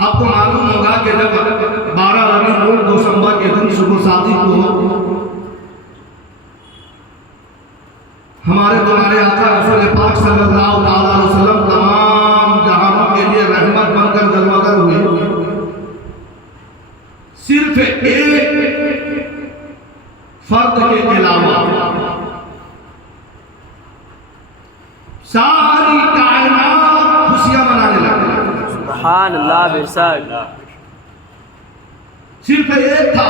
आपको मालूम होगा कि जब 12 रबीउल दिसंबर के दिन सुबह शादी को हमारे तुम्हारे आका रसूल पाक सल्लल्लाहु अलैहि वसल्लम तमाम जहानों के लिए रहमत बनकर जलवागर हुए, सिर्फ एक फर्द के अलावा सारी कायनात खुशियां मनाने लगी। सुभान अल्लाह। बेशक सिर्फ एक था,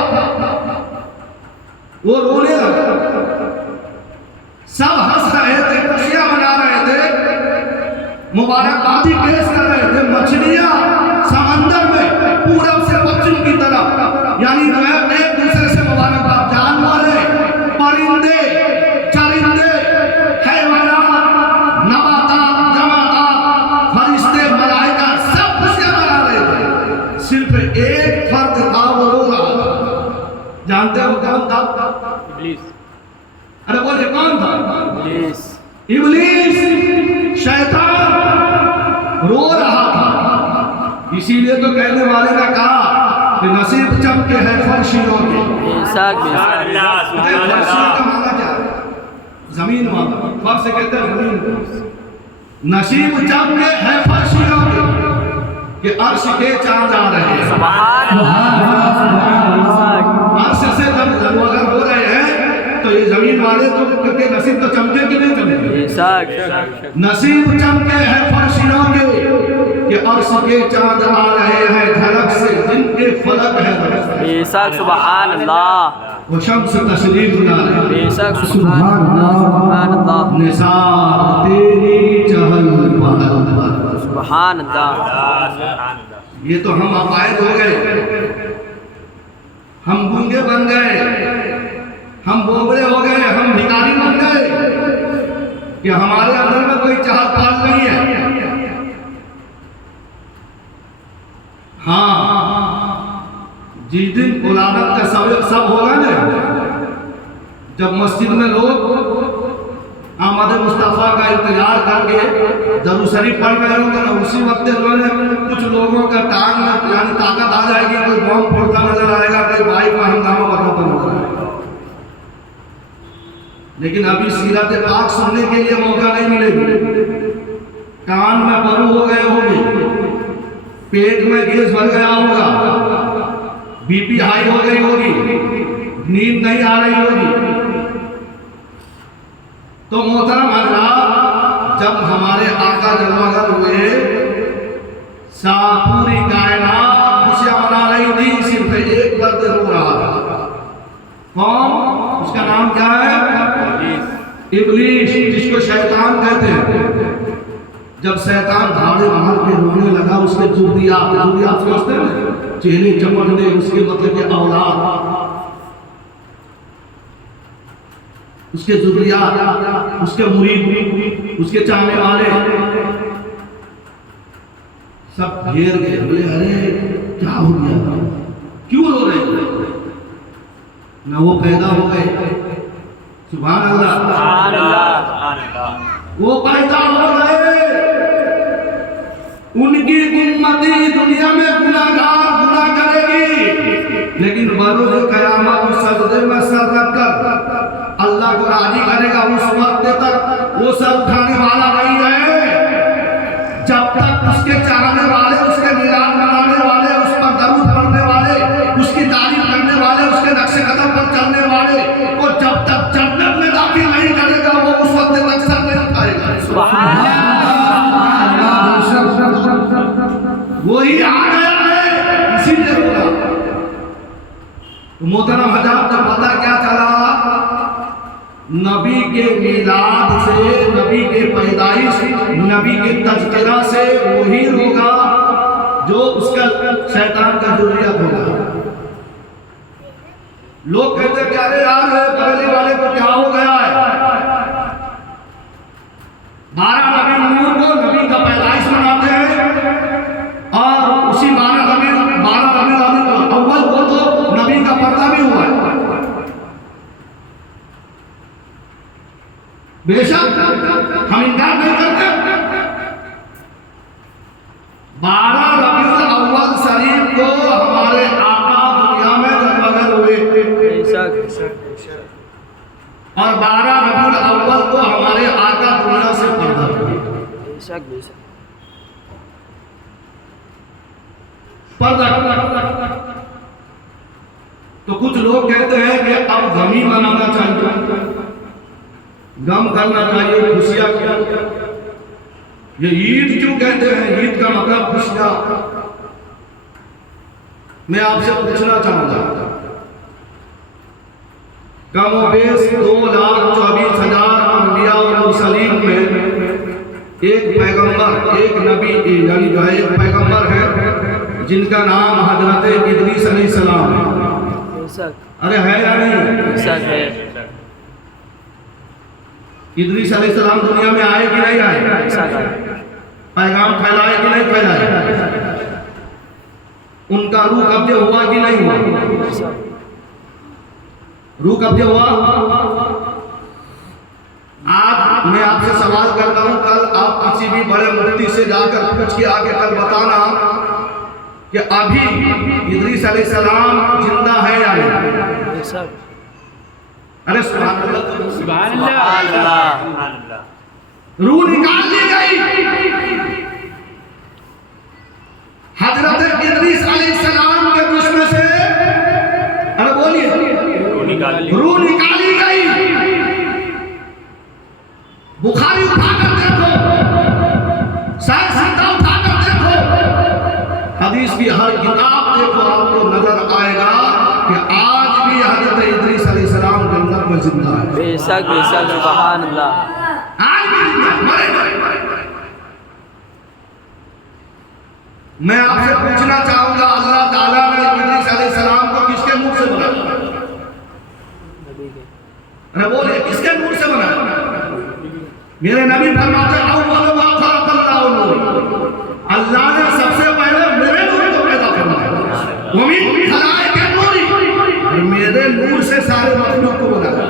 वो रोने लगा। सब हंस रहे थे, खुशियां मना रहे थे, मुबारकबादी पेश कर रहे थे। मछलियां समंदर में पूरब से पश्चिम की तरफ, यानी जो है एक दूसरे से मुबारकबाद, जानवर, परिंदे, चरिंदे, हैवानात, नबातात, जमात, फरिश्ते, मलाइका सब खुशियां मना रहे थे। सिर्फ एक फर्द था, वो रो रहा था। जानते हो कौन था? इब्लीस। अरे बोले कौन था? इब्लीस। इब्लीस, शैतान रो रहा था। इसीलिए तो कहने वाले ने कहा कि नसीब चमके है फर्शियों के। बेशक बेशक। फर्शियों का माना क्या है? जमीन वाला, फर्श कहते हैं जमीन को। नसीब चमके है फर्शियों के कि अर्श के चांद आ रहे हैं। सुभान अल्लाह। अर्श से जब अगर हो रहे हैं तो ये जमीन वाले तो के नसीब तो चमके कि नहीं चमके? बेशक। नसीब चमके हैं फर्शियों के कि अर्श के चांद आ रहे हैं झलक से जिनके फलक है। बेशक। सुभान अल्लाह। वो शम्स तशरीफ ला रहे हैं। बेशक। सुभान अल्लाह। सुभान अल्लाह। निसार तेरी चहल पहल पर। सुभान अल्लाह। ये तो हम अपायद हो गए, हम गूंगे बन गए, हम बोबड़े हो गए, हम भिखारी बन गए कि हमारे अंदर में कोई चहल पहल नहीं है। हाँ, जिस दिन उलादत का सब होगा ना, जब मस्जिद में लोग आमद मुस्तफ़ा का इंतजार करके दरूद शरीफ पढ़ रहे होंगे ना, उसी वक्त उन्होंने कुछ लोगों का टांग यानी ताकत आ जाएगी, कोई बम फोड़ता नजर आएगा, कोई भाई का हंगामा बताता नजर आएगा। लेकिन अभी सीरत पाक सुनने के लिए मौका नहीं मिलेगी। कान में बरू हो गए होंगे, पेट में गैस भर गया होगा, बीपी हाई हो गई होगी, नींद नहीं आ रही होगी। तो मोहतरम हज़रात, जब हमारे आका जलवागर हुए, पूरी कायनात खुशियां मना रही थी, सिर्फ एक दर्द रो रहा था। कौन? उसका नाम क्या है? इब्लीस, जिसको शैतान कहते हैं। जब शैतान भाड़े मार के रोने लगा, उसके जुर्रियात समझते हैं, चेहरे चमकने, उसके मतलब के औलाद, उसके जुर्रियात, उसके मुरीद, उसके चाहने वाले सब घेर गए। बोले अरे क्या हो गया, क्यों रो रहे थे? ना वो पैदा हो गए, सुभान अल्लाह, वो पैदा हो गए, उनकी उम्मती दुनिया में गुनाह करेगी, लेकिन बरोज़ क़यामत उस सजदे में सर रख कर अल्लाह को राजी करेगा। उस वक्त तक वो सर उठाने वाला नहीं है जब तक उसके चाहने वाले, उसके मिलाद मनाने वाले, उस पर दरूद पढ़ने वाले, उसकी तारीफ करने वाले, उसके नक्शे कदम पर चलने वाले को जब तक जन्नत में दाखिल नहीं करेगा, वो उस वक्त तक सर नहीं उठाएगा। सुभान अल्लाह। वही आ गया है, इसीलिए बोला। तो मोहतरम हज़रात, का पता क्या चला? नबी के मिलाद से, नबी के पैदाइश, नबी के तज़किरा से वही होगा जो उसका शैतान का जुर्रियत होगा। लोग कहते हैं कि अरे यार बरेली वाले को क्या हो गया है? 12 रबीउल को नबी का पैदाइश मनाते हैं और उसी 12 रबीउल अव्वल को तो नबी का पर्दा भी हुआ है। बेशक हम इनकार नहीं करते। 12 रबीउल अव्वल और 12 रबीउल अव्वल को हमारे आका दुनिया से पर्दा हुआ। बेशक बेशक पर्दा। तो कुछ लोग कहते हैं कि अब गम ही मनाना चाहिए, गम करना चाहिए, खुशियां क्या। ये ईद क्यों कहते हैं? ईद का मतलब खुशियां। मैं आपसे पूछना चाहूंगा, कमोबेश 2,24,000 अंबिया और मुरसलीन में एक पैगंबर, एक नबी यानी जो है एक पैगंबर है जिनका नाम हजरत इदरीस अलैहिस्सलाम है। बेशक अरे है या नहीं? बेशक है। इदरीस अलैहिस्सलाम दुनिया में आए कि नहीं आए? बेशक है। पैगाम फैलाए कि नहीं फैलाए? उनका रूह कब्जे हुआ कि नहीं हुआ? रूह कब्जे हुआ। आज मैं आपसे सवाल करता हूं, कल आप किसी भी बड़े मुफ्ती से जाकर पूछ के आके कल बताना कि अभी इदरीस अलैहिस्सलाम जिंदा है या नहीं? बेशक। अरे सुभान अल्लाह, सुभान अल्लाह। रूह निकाल ली गई। हजरत इदरीस अलैहिस्सलाम के जिस्म से, अरे बोलिए, रूह निकाली गई। बुखारी उठाकर देखो, सही सीधा उठाकर देखो, हदीस की हर किताब देखो, आपको नजर आएगा कि आज भी हजरत इदरीस अलैहिस्सलाम जन्नत में जिंदा है। बेशक बेशक सुभान अल्लाह। आज भी जिंदा है, मरे नहीं। मैं आपसे पूछना चाहूंगा, अल्लाह ताला ने इदरीस अलैहिस्सलाम को किसके मुंह से बनाया? अरे बोलिए, किसके नूर से बनाया? मेरे नबी फरमाते अल्लाह ने सबसे पहले मेरे नूर को पैदा फरमाया, मेरे नूर से सारे मखलूक को बनाया।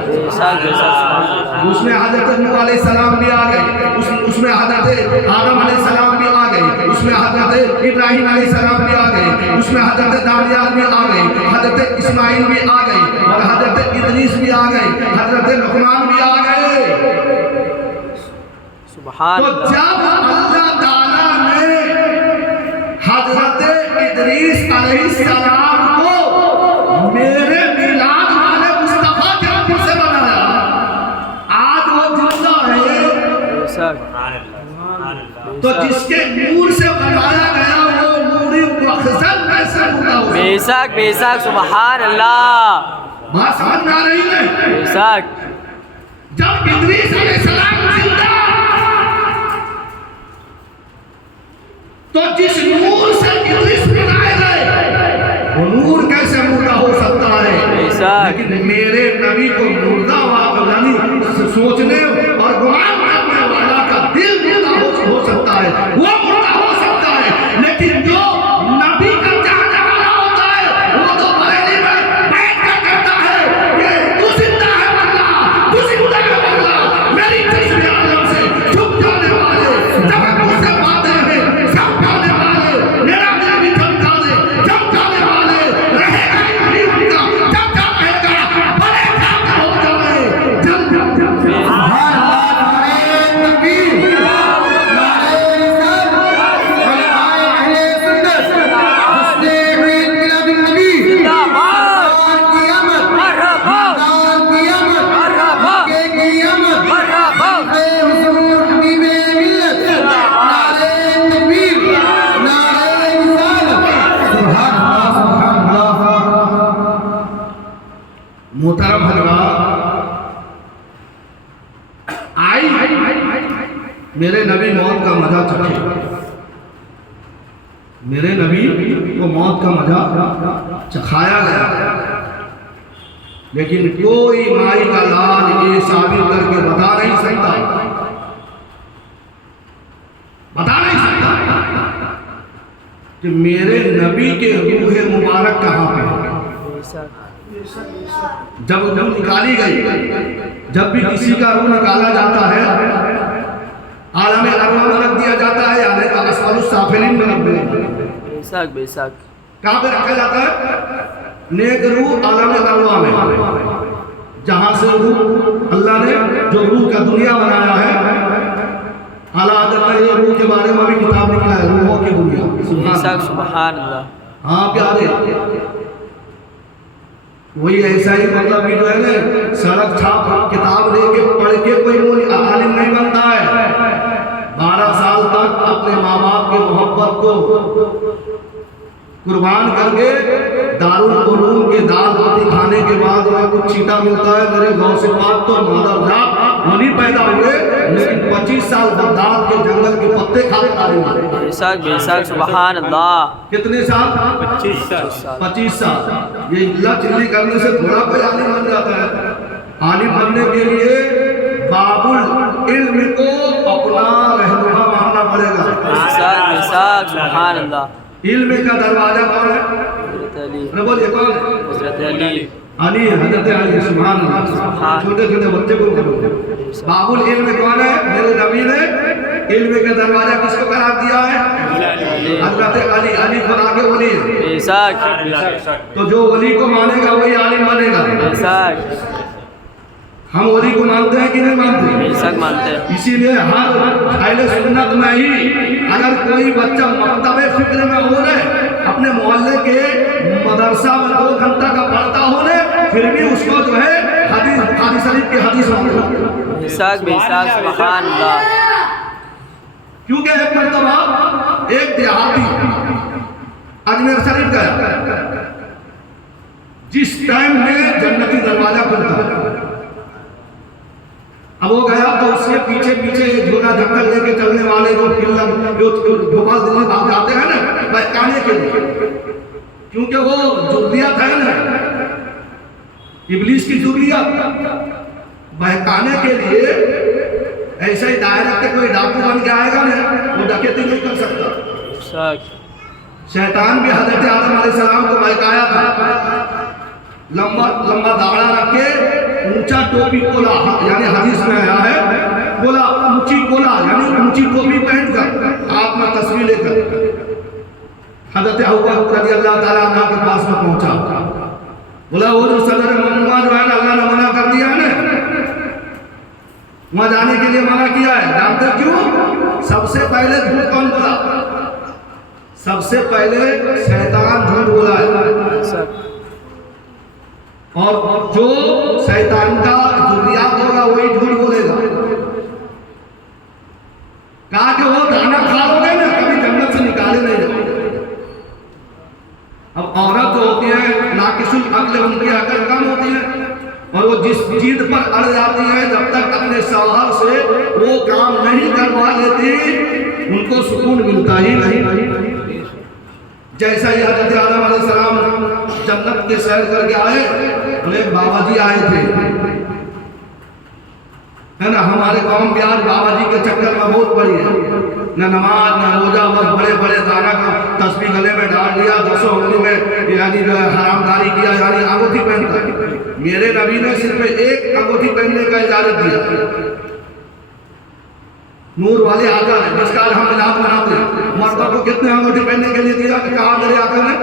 उसमें हजरत नूह अलैहिस्सलाम भी आ गए, उसमें हजरत आदम अलैहिस्सलाम भी आ गए, उसमें हजरत इब्राहिम अलैहिस्सलाम भी आ गए, उसमें हजरत दानियाल भी आ गए, हजरत इस्माइल भी आ गए, और हजरत इदरीस भी आ गए, हजरत लुकमान भी आ गए। सुभान तो जब अल्लाह ताला ने हजरत इदरीस अलैहिस्सलाम को मेरे मिलाद वाले मुस्तफा के रूप से बनाया, आज वो जिंदा है। बेशक। तो जिसके नूर से बनाया गया वो नूरी मखज़न कैसे पूरा हो? बेशक बेशक सुभान अल्लाह। बात समझ में आ रही है? बेशक। जब इदरीस अलैहिस्सलाम जिंदा, तो जिस नूर से इदरीस बनाए गए वो नूर कैसे मुर्दा हो सकता है? लेकिन मेरे नबी को मुर्दा यानी सोचने और गुमान करने वाला का दिल मुर्दा हो सकता है, वो मुर्दा हो सकता है। लेकिन जो नबी का चाहने वाला होता है वो तो बरेली में बैठ कर कहता है कि तू जिंदा है अल्लाह, तू जिंदा है अल्लाह, मेरी तस्वीर आलम से छुप जाने वाले, जब मुझसे बातें हैं सब जाने वाले, मेरा दिल भी चमका दे जब जाने वाले, रहेगा ही उनका जब जा रहेगा, बड़े काम हो जाए जब जब जब। मोहतरम हजरात, आई मेरे नबी मौत का मजा चखे, मेरे नबी को मौत का मजा चखाया गया, लेकिन कोई माई का लाल ये साबित करके बता नहीं सकता कि मेरे नबी के रूह मुबारक कहाँ पे है। जब रूह निकाली गई, जब भी किसी का रूह निकाला जाता है आलम अरवा में रख दिया जाता है, यानी असफलुस साफिलिन में रख दिया जाता है। बेशक बेशक। कहाँ पे रखा जाता है? नेक रूह आलम अरवा में। जहां से रूह अल्लाह ने जो रूह का दुनिया बनाया है, हालात ये रूह के बारे में भी किताब निकला है, रूहों की दुनिया। बेशक सुभान अल्लाह। हाँ प्यारे, वही ऐसा ही मतलब कि जो है ना सड़क छाप किताब लेके पढ़ के कोई आलिम नहीं बनता है। 12 साल तक अपने माँ बाप की मोहब्बत को कुर्बान करके दारुल उलूम के दाल रोटी खाने के बाद वहाँ कुछ चीटा मिलता है। मेरे गाँव से बात तो मदरजात वही पैदा हुए, लेकिन 25 साल बगदाद के जंगल के पत्ते खाते खाते मारे। बेशक बेशक सुभान अल्लाह। कितने साल? 25 साल। 25 साल। ये इल्ला चिल्ली करने से थोड़ा कोई आलिम बन जाता है। आलिम बनने के लिए बाबुल इल्म को अपना रहनुमा मानना पड़ेगा। बेशक बेशक सुभान अल्लाह। इल्म का दरवाजा कौन है? हज़रत अली। बोलिए कौन है? हज़रत अली। अली, हज़रत अली। सुभान अल्लाह। छोटे छोटे बच्चे को बाबुल इल्म कौन है? मेरे नबी ने इल्म का दरवाजा किसको करार दिया है? हज़रत अली। अली खुद आगे वली है। बेशक। तो जो वली को मानेगा वही आलिम बनेगा। बेशक। हम वली को मानते हैं कि नहीं मानते? बेशक मानते हैं। इसीलिए हर अहले सुन्नत में ही अगर कोई बच्चा मकतबे फिक्र में हो रहे, अपने मोहल्ले के मदरसा में 2 घंटा का पढ़ता हो रहे, फिर भी उसको जो है हदीस बुखारी शरीफ की हदीस मानते हैं। बेशक बेशक सुभान अल्लाह। क्योंकि एक मरतबा एक देहाती अजमेर शरीफ गया, जिस टाइम में जन्नती दरवाजा खुलता है। अब वो गया तो उसके पीछे पीछे झोला झक्कल लेके चलने वाले जो भोपाल दिल्ली भाग जाते हैं ना बहकाने के लिए, क्योंकि वो जुर्रियत है ना, इब्लीस की जुर्रियत, बहकाने के लिए ऐसे ही डायरेक्ट कोई डाकू बन के आएगा ना, वो डकैती नहीं कर सकता। शैतान भी हजरत आदम अलैहिस्सलाम को बहकाया था। लंबा लंबा दाढ़ा रख के ऊंचा टोपी कोला, यानी हदीस में आया है कोला, ऊंची कोला यानी ऊंची टोपी पहनकर हाथ में तस्वीर लेकर हजरत अबू बकर रज़ियल्लाहु ताला अन्हु के पास में पहुंचा। बोला वो जो सदर ममनुआ जो है ना, अल्लाह ने मना कर दिया है ना, वहां जाने के लिए मना किया है। जानते क्यों? सबसे पहले झूठ कौन बोला? सबसे पहले शैतान झूठ बोला है। और जो शैतान का जुर्रियात होगा वही झूठ बोलेगा। कहा कि वो दाना खा लोगे ना, कभी जन्नत से निकाले नहीं जाओगे। अब औरत जो होती है नाकिसुल अक्ल, उनकी अकल कम होती है, और वो जिस चीज पर अड़ जाती है, जब तक अपने शौहर से वो काम नहीं करवा लेती उनको सुकून मिलता ही नहीं। जैसा ही हज़रत आदम अलैहिस्सलाम जन्नत के सैर करके आए, एक बाबा जी आए थे, है ना। हमारे कौम भी आज बाबा जी के चक्कर में बहुत पड़ी है, न नमाज न रोजा, बस बड़े बड़े दाना का तस्बीह गले में डाल लिया, 10 उंगली में यानी हरामदारी किया, यानी अंगूठी पहनकर। मेरे नबी ने सिर्फ एक अंगूठी पहनने का इजाजत दिया, नूर वाले आका ने, जिसका हम मिलाद मनाते हैं। मर्दों को कितने अंगूठी पहनने के लिए दिया? कहा मेरे आका ने।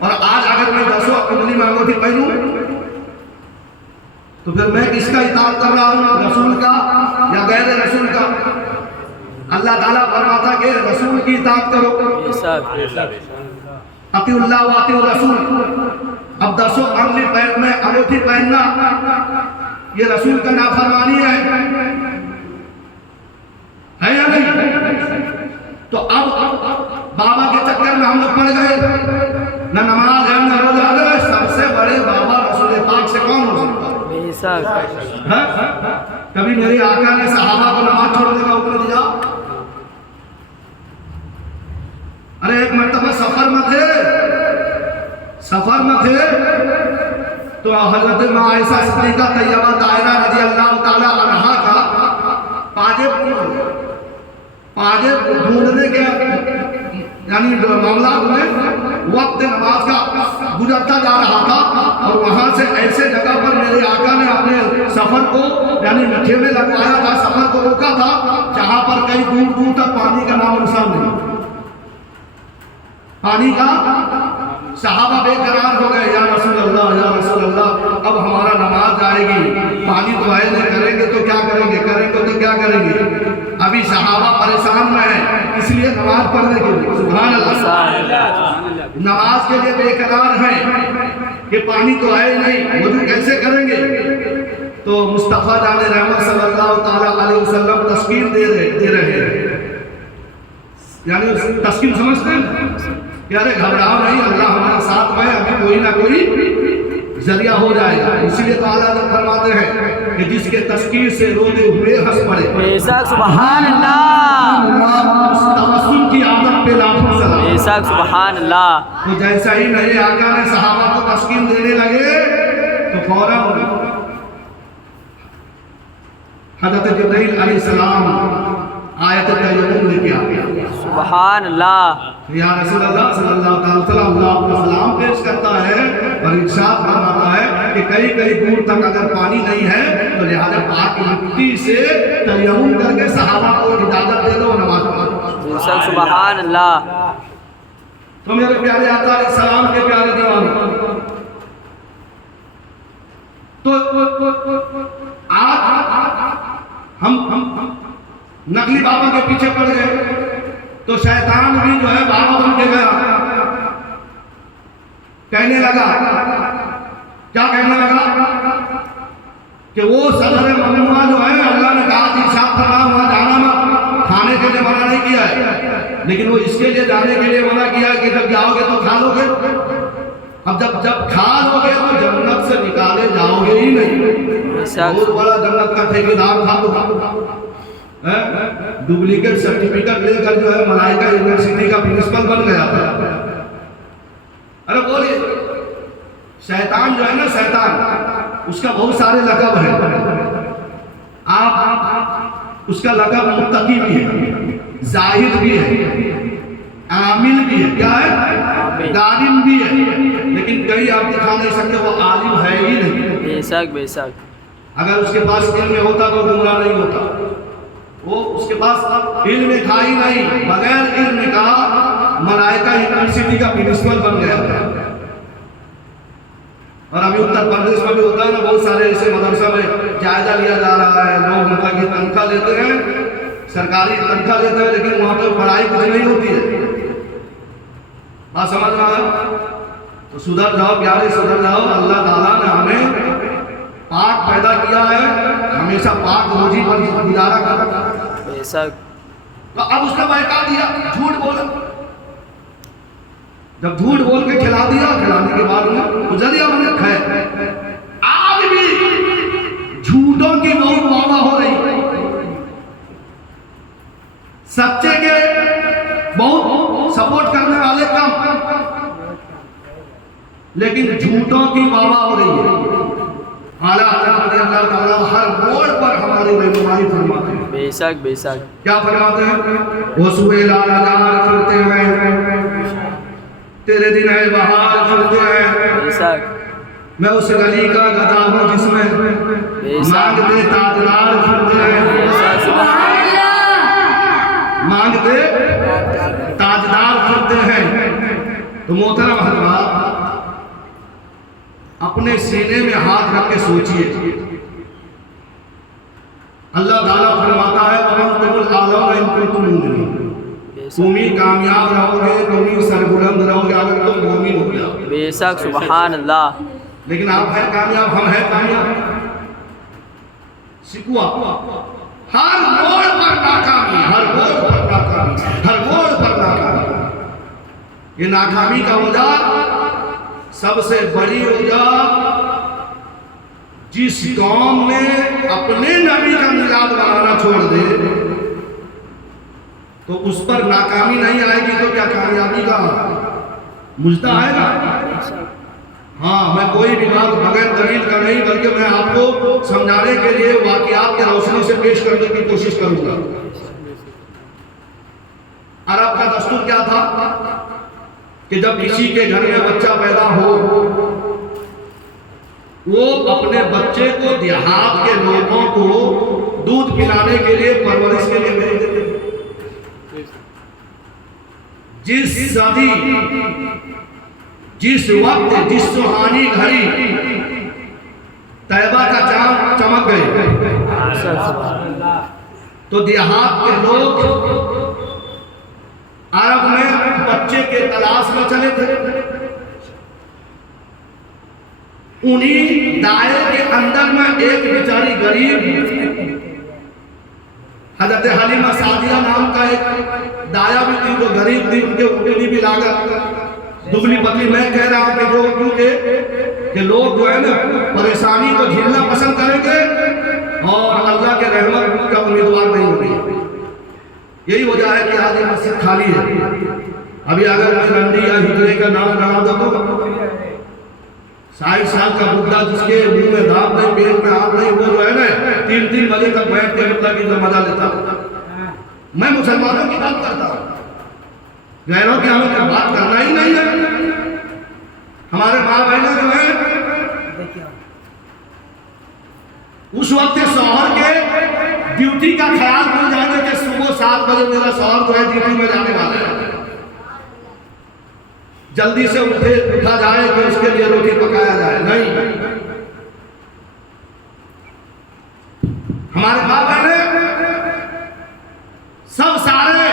और आज अगर मैं 10 उंगली में अंगूठी पहनूं तो फिर मैं किसका इताअत कर रहा हूं? रसूल का या गैर रसूल का? अल्लाह ताला फरमाता कि रसूल की इताअत करो, अतीउल्लाह व अतीउर रसूल। अब 10 उंगली पैर में अंगूठी पहनना ये रसूल का नाफरमानी है या नहीं? तो अब बाबा के चक्कर में हम लोग पड़ गए, न नमाज है न रोजा है। सबसे बड़े बाबा रसूल पाक से कौन हो सकता है? कभी मेरे आका ने सहाबा को नमाज छोड़ने का हुक्म दिया? अरे एक मरतबा सफर में थे तो हजरत मां आयशा सिद्दीका तैयबा ताहिरा रज़ियल्लाहु ताला अन्हा का पाजे ढूंढने के यानी मामला में वक्त नमाज का गुजरता जा रहा था, और वहां से ऐसे जगह पर मेरे आका ने अपने सफर को यानी नशे में लगवाया था, सफर को रोका था जहां पर कई दूर दूर तक पानी का नाम निशान नहीं, पानी का सहाबा बेकरार हो गए, या रसूल अल्लाह, अब हमारा नमाज आएगी, पानी तो आए नहीं, करेंगे तो क्या करेंगे, करेंगे तो क्या करेंगे। अभी सहाबा परेशान में है, इसलिए नमाज पढ़ने के लिए, सुभान अल्लाह, नमाज के लिए बेकरार हैं कि पानी तो आए नहीं, वजू कैसे करेंगे। तो मुस्तफ़ा जाने रहमत सल्लल्लाहु ताला अलैहि वसल्लम तस्कीन दे रहे हैं, यानी तस्कीन समझते हैं कि अरे घबराओ नहीं, अल्लाह हमारे साथ में, हमें कोई ना कोई जरिया हो जाएगा। इसीलिए तो आला हज़रत फरमाते हैं कि जिसके तस्कीर से रोते हुए हंस पड़े, बेशक सुभान अल्लाह, उस तबस्सुम की आदत पे लाखों सलाम। बेशक सुभान अल्लाह। तो जैसा ही मेरे आका ने सहाबा को तस्कीन देने लगे तो फौरन हज़रत जिब्रील अलैहिस्सलाम आयत तयम्मुम लेके आ गया। सुभान अल्लाह। या रसूल अल्लाह सल्लल्लाहु अलैहि वसल्लम, अल्लाह आपको सलाम पेश करता है और इरशाद फरमाता है कि कई कई दूर तक अगर पानी नहीं है तो लिहाजा पाक मिट्टी से तयम्मुम करके सहाबा को इजाजत दे दो, नमाज पढ़ो। बेशक सुभान अल्लाह। तो मेरे प्यारे आका अलैहिस्सलाम के प्यारे दीवाने, तो आज हम नकली बाबा के पीछे पड़ गए, तो शैतान भी जो है बाबा बन के गया, कहने लगा, क्या कहने लगा कि वो सदर ममनुआ जो है, अल्लाह ने कहा कि इरशाद फरमाया वहां जाना मत, खाने के लिए मना नहीं किया है, लेकिन वो इसके लिए जाने के लिए मना किया कि जब जाओगे तो खा लोगे। अब जब खा लोगे तो जन्नत से निकाले जाओगे ही नहीं। बहुत बड़ा जन्नत का ठेकेदार था, तो डुप्लीकेट सर्टिफिकेट लेकर जो है मलाइका यूनिवर्सिटी का प्रिंसिपल बन गया था। अरे बोलिए, शैतान जो है ना, शैतान उसका बहुत सारे लक़ब है। आप उसका लक़ब मुत्तकी भी है, जाहिद भी है, आमिल भी है, क्या है, दारिम भी है, लेकिन कहीं आप दिखा नहीं सकते वो आलिम है ही नहीं। बेशक बेशक। अगर उसके पास इल्म होता तो गुमराह नहीं होता। वो उसके पास इल्म था ही नहीं, बगैर इल्म का मलाइका यूनिवर्सिटी का प्रिंसिपल बन गया था। और अभी उत्तर प्रदेश में भी होता है ना, बहुत सारे ऐसे मदरसा में जायजा लिया जा रहा है, लोग मतलब कि तनख्वाह लेते हैं, सरकारी तनख्वाह लेते हैं, लेकिन वहाँ पर पढ़ाई कुछ नहीं होती है। बात समझ रहा है? तो सुधर जाओ प्यारे, सुधर जाओ। अल्लाह ताला ने हमें पाक पैदा किया है, हमेशा पाक रोजी पर गुजारा कर। बेशक। तो अब उसने बहका दिया, झूठ बोला। जब झूठ बोल के खिला दिया, खिलाने के बाद में गुजरिया मैंने खाए। आज भी झूठों की बहुत वाह हो रही है, सच्चे के बहुत सपोर्ट करने वाले कम, लेकिन झूठों की वाह हो रही है। आला अल्लाह ताला हर मोड़ पर हमारी रहनुमाई फरमाते हैं। बेशक बेशक। क्या फरमाते हैं? वो सुबह लालादार फिरते हैं, तेरे दिन है बहार फिरते हैं। बेशक। मैं उस गली का गधा हूँ जिसमें मांगते ताजदार फिरते हैं। मांगते ताजदार फिरते हैं। तो मोहतरम हजरात, अपने सीने में हाथ रख के सोचिए, अल्लाह ताला फरमाता है तुम ही कामयाब रहोगे, तुम ही सरबुलंद रहोगे अगर तुम मोमिन हो जाओ। बेशक सुभान अल्लाह। लेकिन आप हैं कामयाब, हम हैं कामयाब? सिकुआ हर मोड़ पर नाकामी, हर मोड़ पर नाकामी, हर मोड़ पर नाकामी। ये नाकामी का वजह सबसे बड़ी वजह, जिस कौम ने अपने नबी का मिलाद बनाना छोड़ दे तो उस पर नाकामी नहीं आएगी तो क्या कामयाबी का मुझदा आएगा? हाँ, मैं कोई भी बात बगैर दलील का नहीं, बल्कि मैं आपको समझाने के लिए वाक़ियात की रोशनी से पेश करने की कोशिश करूंगा। अरब का दस्तूर क्या था कि जब किसी के घर में बच्चा पैदा हो, वो अपने बच्चे को देहात के लोगों को दूध पिलाने के लिए, परवरिश के लिए भेज देते। जिस सदी जिस वक्त जिस सुहानी घड़ी तैयबा का चांद चमक गए बेशक सुभान अल्लाह। तो देहात के लोग अरब में बच्चे के तलाश में चले थे। उन्हीं दायरे के अंदर में एक बेचारी गरीब हजरत हलीमा सादिया नाम का एक दाया भी थी, जो गरीब थी। उनके उतनी भी लागत दुबली पतली मैं कह रहा हूं कि जो क्योंकि कि लोग जो है ना परेशानी को झेलना पसंद करेंगे और अल्लाह के रहमत का उम्मीदवार नहीं होंगे। यही वजह है कि आज ये मस्जिद खाली है। अभी अगर मैं रंडी या हिजरे का नाम लगा दो तो 60 साल का बुढ़ा जिसके मुंह में दांत नहीं, पेट में हाथ नहीं, वो जो है ना 3-3 बजे तक बैठ के मतलब की जो मजा लेता हूँ। मैं मुसलमानों की बात करता हूँ, गैरों की हमें क्या बात करना ही नहीं है। हमारे माँ बहनें जो है उस वक्त शौहर के ड्यूटी का ख्याल भूल जाएंगे कि सुबह 7 बजे मेरा शौहर जो है ड्यूटी में जाने वाला है, जल्दी से उठा जाए कि उसके लिए रोटी पकाया जाए। नहीं, हमारे माँ बहने सब सारे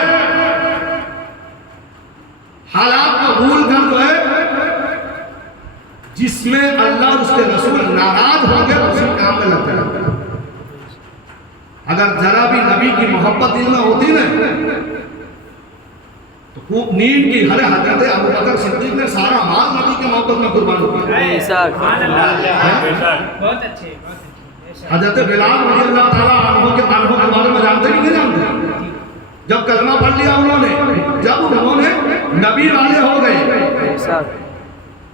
हालात को भूल कर जो है जिसमें अल्लाह और उसके रसूल नाराज होंगे उसी काम में लगते हैं। अगर जरा भी नबी की मोहब्बत दिल में होती ना तो खूब नींद की हरे हजरत अबू बकर सिद्दीक ने सारा माल नबी के मोहब्बत में कुर्बान किया। बेशक बहुत अच्छे हजरत बिलाल रज़ी अल्लाह ताला अन्हु के बारे में जानते नहीं जानते। जब कलमा पढ़ लिया उन्होंने, जब उन्होंने नबी वाले हो गए बेशक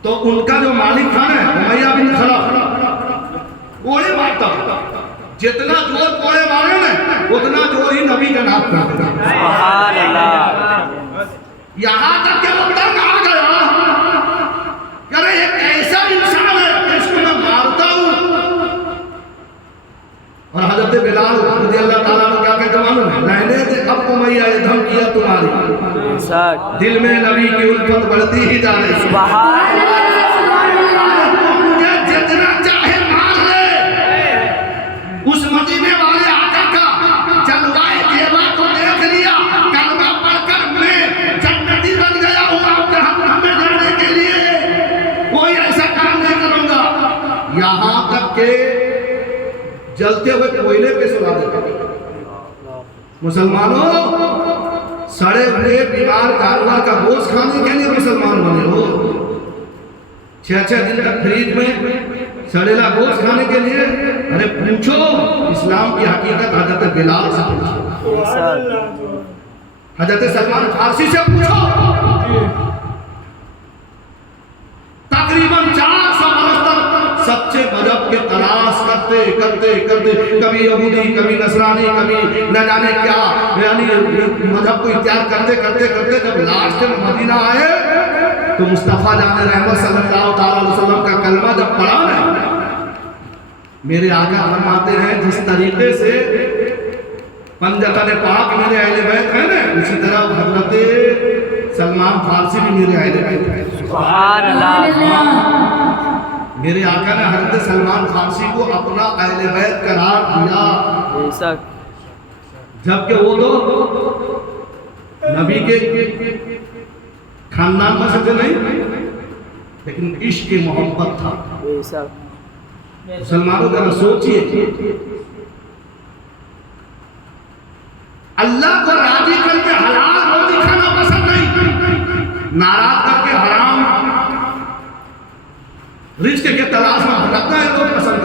तो उनका जो मालिक था ना उमैया बिन खलफ, कोड़े मारता, जितना जोर कोड़े मारे ना उतना जोर ही नबी का नाम करते थे। सुभान अल्लाह। यहाँ तक के वो तंग आ गया कि अरे एक ऐसा इंसान है कि इसको मैं मारता हूँ। और हजरत बिलाल रज़ी अल्लाह ताला ने क्या कहते मालूम है, रहने दे अब उमैया ये धम किया तुम्हारी, बेशक दिल में नबी की उल्फत बढ़ती ही जा रही है। सुभान मुझे जितना चाहे मार ले, उस मदीने वाले आका का जलवाए जेबा को देख लिया, कलमा पढ़कर मैं जन्नती बन गया हूँ आप जहन्नम में जाने के लिए, कोई ऐसा काम नहीं करूंगा। यहाँ तक के जलते हुए कोयले पे सुला देते। मुसलमानों, सड़े हुए बीमार जानवर का गोश्त खाने के लिए मुसलमान बने हो। 6-6 दिन तक फ्रीज में सड़ेला गोश्त खाने के लिए। अरे पूछो इस्लाम की हकीकत हजरत बिलाल से पूछो, हजरत सलमान फारसी से पूछो। तकरीबन 400 बरस तक सच्चे मजहब के तलाश करते करते करते कभी यहूदी, कभी नसरानी, कभी न जाने क्या, यानी मजहब को इख्तियार करते करते करते जब लास्ट में मदीना आए तो मुस्तफ़ा जाने रहमत सल्लल्लाहु अलैहि वसल्लम का कलमा जब पढ़ा ना, मेरे आका फरमाते हैं जिस तरीके से पंजतन पाक मेरे अहले बैत है ना, उसी तरह हजरत सलमान फारसी भी मेरे अहले बैत है। सुभान अल्लाह। मेरे आका ने हजरत सलमान फारसी को अपना अहले बैत करार दिया, बेशक जबकि वो तो नबी के खानदान में से नहीं, लेकिन इश्क की मोहब्बत था। बेशक मुसलमानों जरा सोचिए, अल्लाह को राजी करके हलाल रोटी खाना पसंद नहीं, नाराज करके हराम रिस्क के तलाश में भटकना है लोग पसंद